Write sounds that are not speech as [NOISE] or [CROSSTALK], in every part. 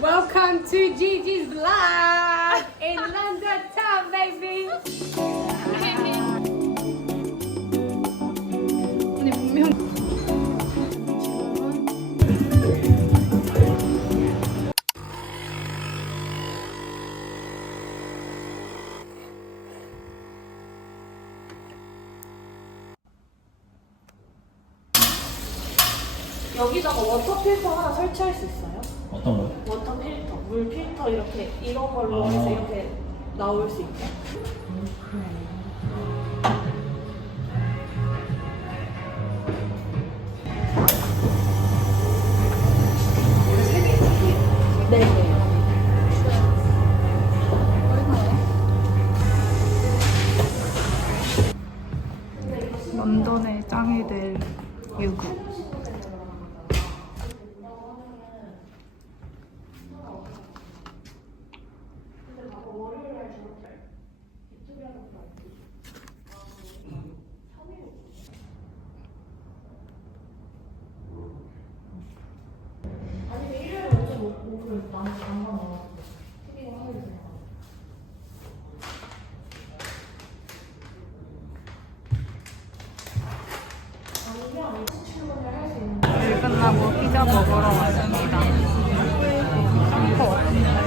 Welcome to Gigi's vlog in London town, baby. 근데 분명 여기다가 워터 필터 하나 설치할 수 있어요? 어떤 거요? 워터 물 필터 이렇게 이런 걸로 아. 해서 이렇게 나올 수 있게. 네. 런던의 짱이들 유구. 피자 먹으러 왔습니다. 샴푸.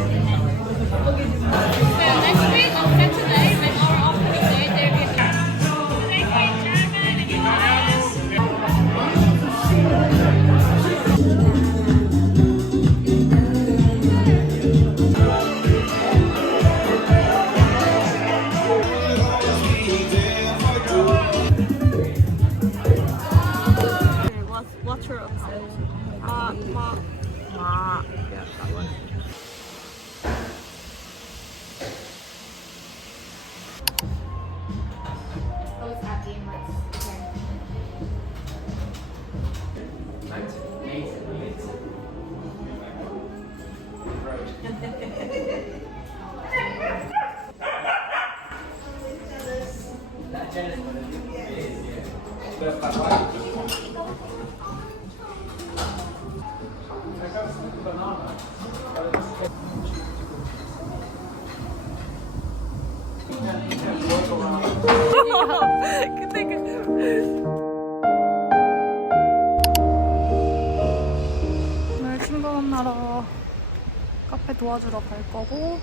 도와주러 갈 거고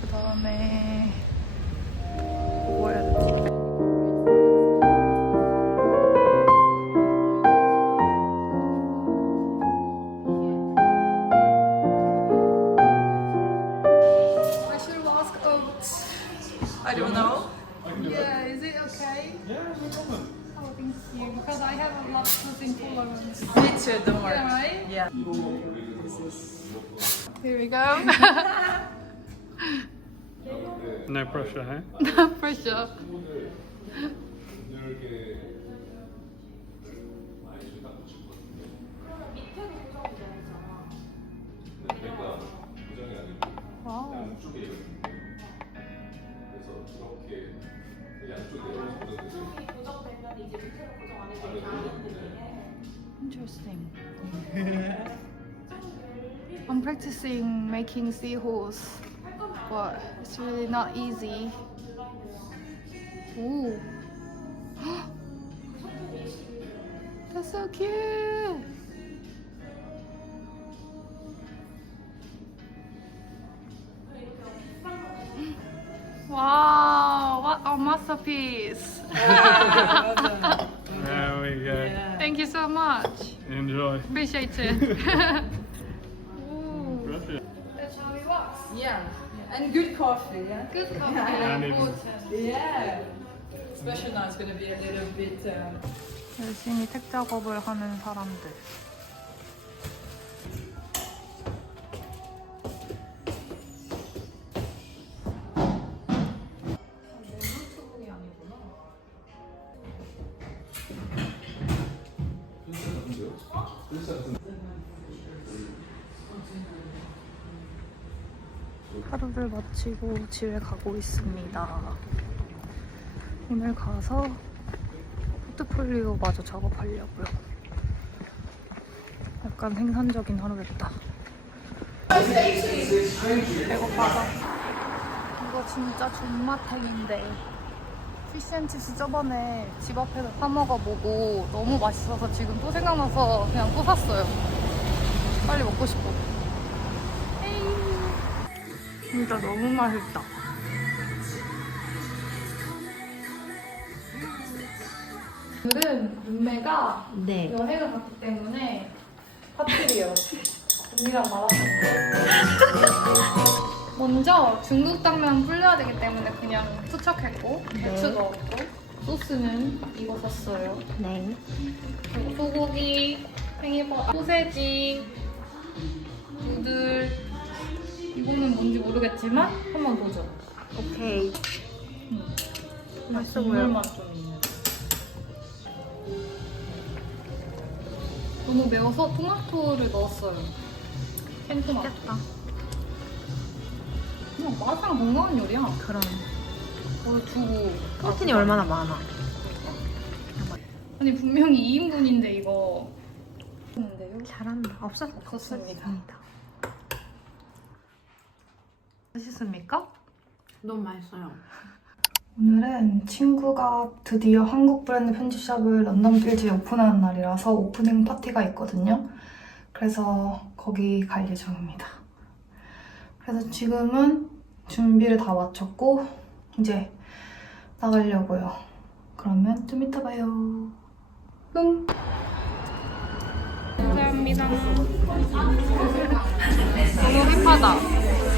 그 다음에 뭐 해야 되지? I should ask oats. I don't know. Yeah, is it okay? Yeah, no problem. Oh, thank you. Because I have a lactose intolerance. Me too, don't worry. Yeah, right? Yeah. Here we go. [LAUGHS] No pressure, huh? [LAUGHS] no pressure. 와우. Interesting. [LAUGHS] I'm practicing making seahorse, but it's really not easy. Ooh. [GASPS] That's so cute. [GASPS] Wow, what a masterpiece. [LAUGHS] There we go. Thank you so much. Enjoy. Appreciate it. [LAUGHS] Ooh, Gracias. that's how it works. Yeah. And good coffee, yeah? Good coffee And and even- water. Yeah. Special now it's gonna be a little bit. Um, 열심히 택 작업을 하는 사람들. 마치고 집에 가고 있습니다. 오늘 가서 포트폴리오 마저 작업하려고요. 약간 생산적인 하루였다. 배고파서. 이거 진짜 존맛탱인데. 피쉬앤칩스 저번에 집 앞에서 사 먹어보고 너무 맛있어서 지금 또 생각나서 그냥 또 샀어요. 빨리 먹고 싶어. 진짜 너무 맛있다. 오늘은 룸메가 네. 여행을 갔기 때문에 파티리요. 언니랑 말았는데 [LAUGHS] 먼저 중국 당면 불려야 되기 때문에 그냥 투척했고 배추 넣었고 소스는 이거 샀어요. 네. 그리고 소고기, 팽이버섯, 소세지, 누들 모르겠지만 한번 도전. 오케이. 맛있어 보여. 국물만 좀 있는. 너무 매워서 토마토를 넣었어요. 캔 토마토. 그냥 마상 건강한 요리야. 그럼. 거의 두고. 프로틴이 얼마나 많아? 아니 분명히 2인분인데 이거. 잘한다. 없어? 없었습니다. 맛있습니까? 너무 맛있어요. 오늘은 친구가 드디어 한국 브랜드 편집샵을 런던 필즈에 오픈하는 날이라서 오프닝 파티가 있거든요. 그래서 거기 갈 예정입니다. 그래서 지금은 준비를 다 마쳤고 이제 나가려고요. 그러면 좀 이따 봐요. 뿅! 감사합니다. 너무 힙하다.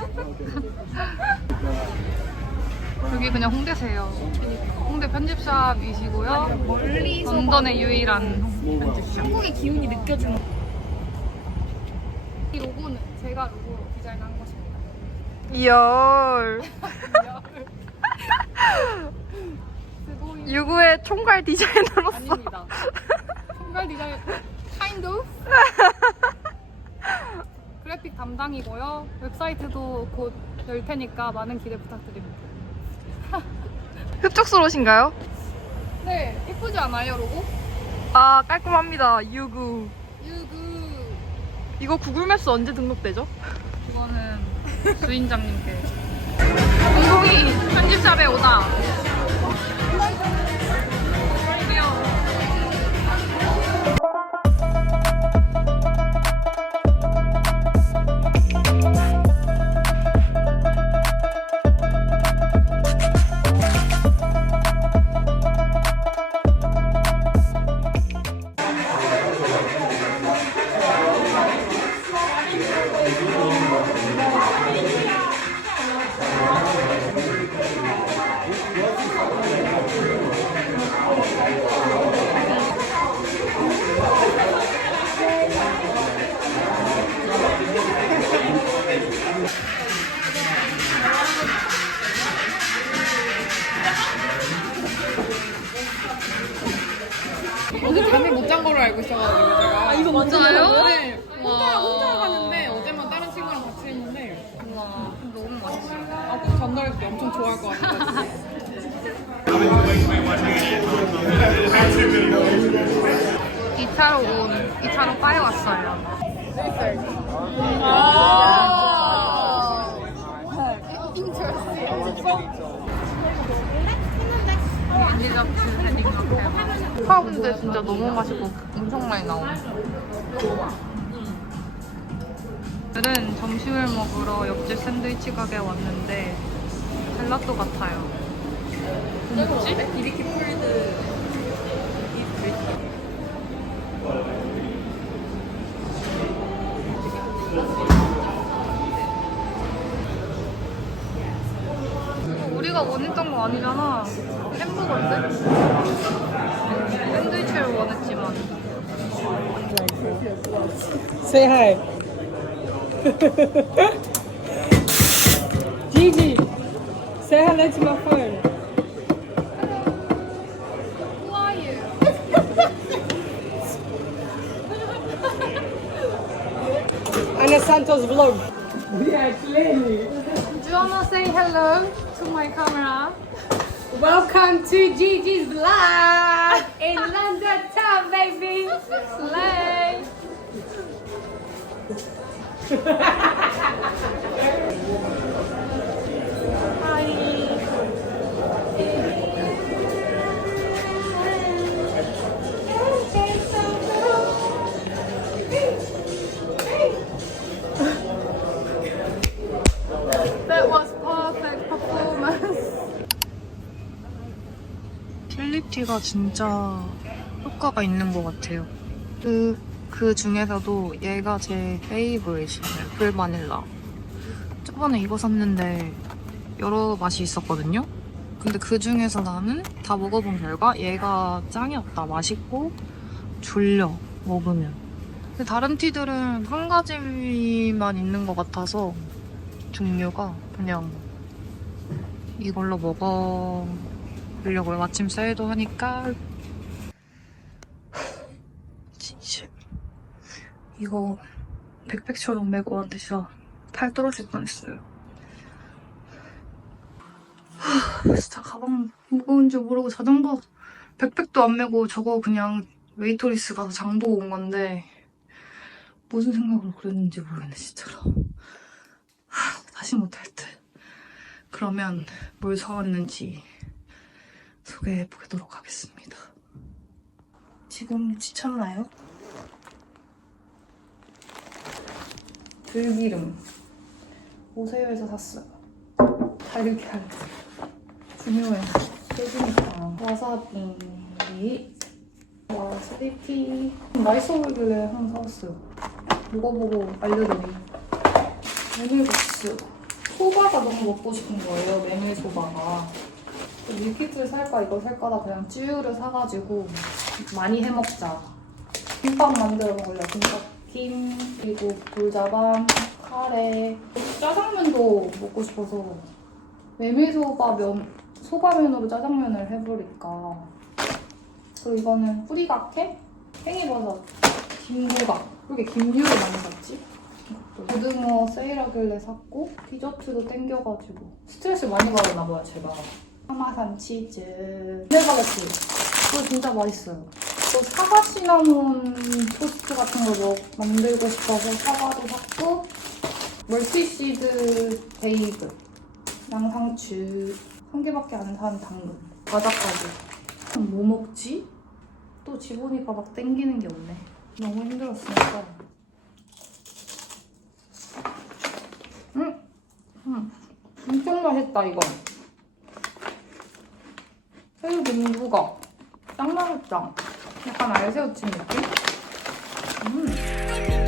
여기 그냥 홍대세요. 홍대 편집샵이시고요. 런던의 유일한 편집샵. 한국의 기운이 느껴지는. 이 로고는 제가 로고 디자인한 것입니다. 열. 유구의 총괄 디자이너로서. 아닙니다. 총괄 디자인 kind of [LAUGHS] 그래픽 담당이고요. 웹사이트도 곧 열 테니까 많은 기대 부탁드립니다. 흡족스러우신가요? 네, 예쁘지 않아요, 로고? 아, 깔끔합니다. 유구. 유구. 이거 구글맵스 언제 등록되죠? 그거는 주인장님께. [LAUGHS] 공공이 편집샵에 오다. 어제 잠을 못잔 거로 알고 있어가지고 제가. 아, 이거 진짜요? 네. 혼자 와. 혼자 갔는데 어제만 다른 친구랑 같이 했는데 우와, 너무 맛있어요. 앞으로 전달해줄 때 엄청 좋아할 것 같아요. 2차로 온, 2차로 바에 왔어요. 카페. 파운드 진짜 너무 맛있고 엄청 많이 나오네. 오늘은 점심을 먹으러 옆집 샌드위치 가게에 왔는데 젤라또 같아요. 뭐지? 이렇게 풀드 우리가 원했던 거 아니잖아. 햄버거인데? 샌드위치를 원했지만. Say hi. [LAUGHS] Gigi, say hello to my phone. Who are you? Anna Santos vlog. Yeah, clearly. Do you wanna say hello to my camera? Welcome to Gigi's vlog in London town, baby. Slay! [LAUGHS] 필립티가 진짜 효과가 있는 것 같아요. 그, 그 중에서도 얘가 제 페이보릿이에요. 불 바닐라. 저번에 이거 샀는데 여러 맛이 있었거든요. 근데 그 중에서 나는 다 먹어본 결과 얘가 짱이었다. 맛있고 졸려 먹으면. 근데 다른 티들은 한 가지만 있는 것 같아서 종류가 그냥 이걸로 먹어 보려고요. 마침 세일도 하니까 진심 이거 백팩처럼 메고 왔는데 진짜 팔 떨어질 뻔했어요. 하, 진짜 가방 무거운 줄 모르고 자전거 백팩도 안 메고 저거 그냥 웨이터리스 가서 장 보고 온 건데 무슨 생각으로 그랬는지 모르겠네 진짜로. 하, 다시 못할 듯. 그러면 뭘 사왔는지 소개해 보도록 하겠습니다. 지금 지쳤나요? 들기름 오세요에서 샀어요. 달걀 중요해. 깨지니까 와사비 와 스리피 맛있어 보이길래 하나 사왔어요. 먹어보고 알려드림. 메밀국수 소바가 너무 먹고 싶은 거예요. 메밀 소바가. 밀키트를 살까 이걸 살까 하다 그냥 찌유를 사가지고 많이 해먹자. 김밥 만들어 먹을래. 김밥김 그리고 불자반, 카레, 짜장면도 먹고 싶어서 메밀소바 면 소바면으로 짜장면을 해버릴까. 그리고 이거는 뿌리각회, 팽이버섯, 김부각. 이게 김류를 많이 샀지? 고등어 세일하길래 샀고 디저트도 땡겨가지고 스트레스 많이 받았나 봐요 제가 파마산 치즈 밀바게트 그거 진짜 맛있어요. 또 사과 시나몬 토스트 같은 거 뭐 만들고 싶어서 사과도 샀고 멀티시드 베이글 양상추 한 개밖에 안 산 당근 과자까지 그럼 뭐 먹지? 또집 오니까 막 땡기는 게 없네. 너무 힘들었으니까. 음, 음, 엄청 맛있다 이거. 김부각 짱 맛있다. 약간 알새우찜 느낌? 음.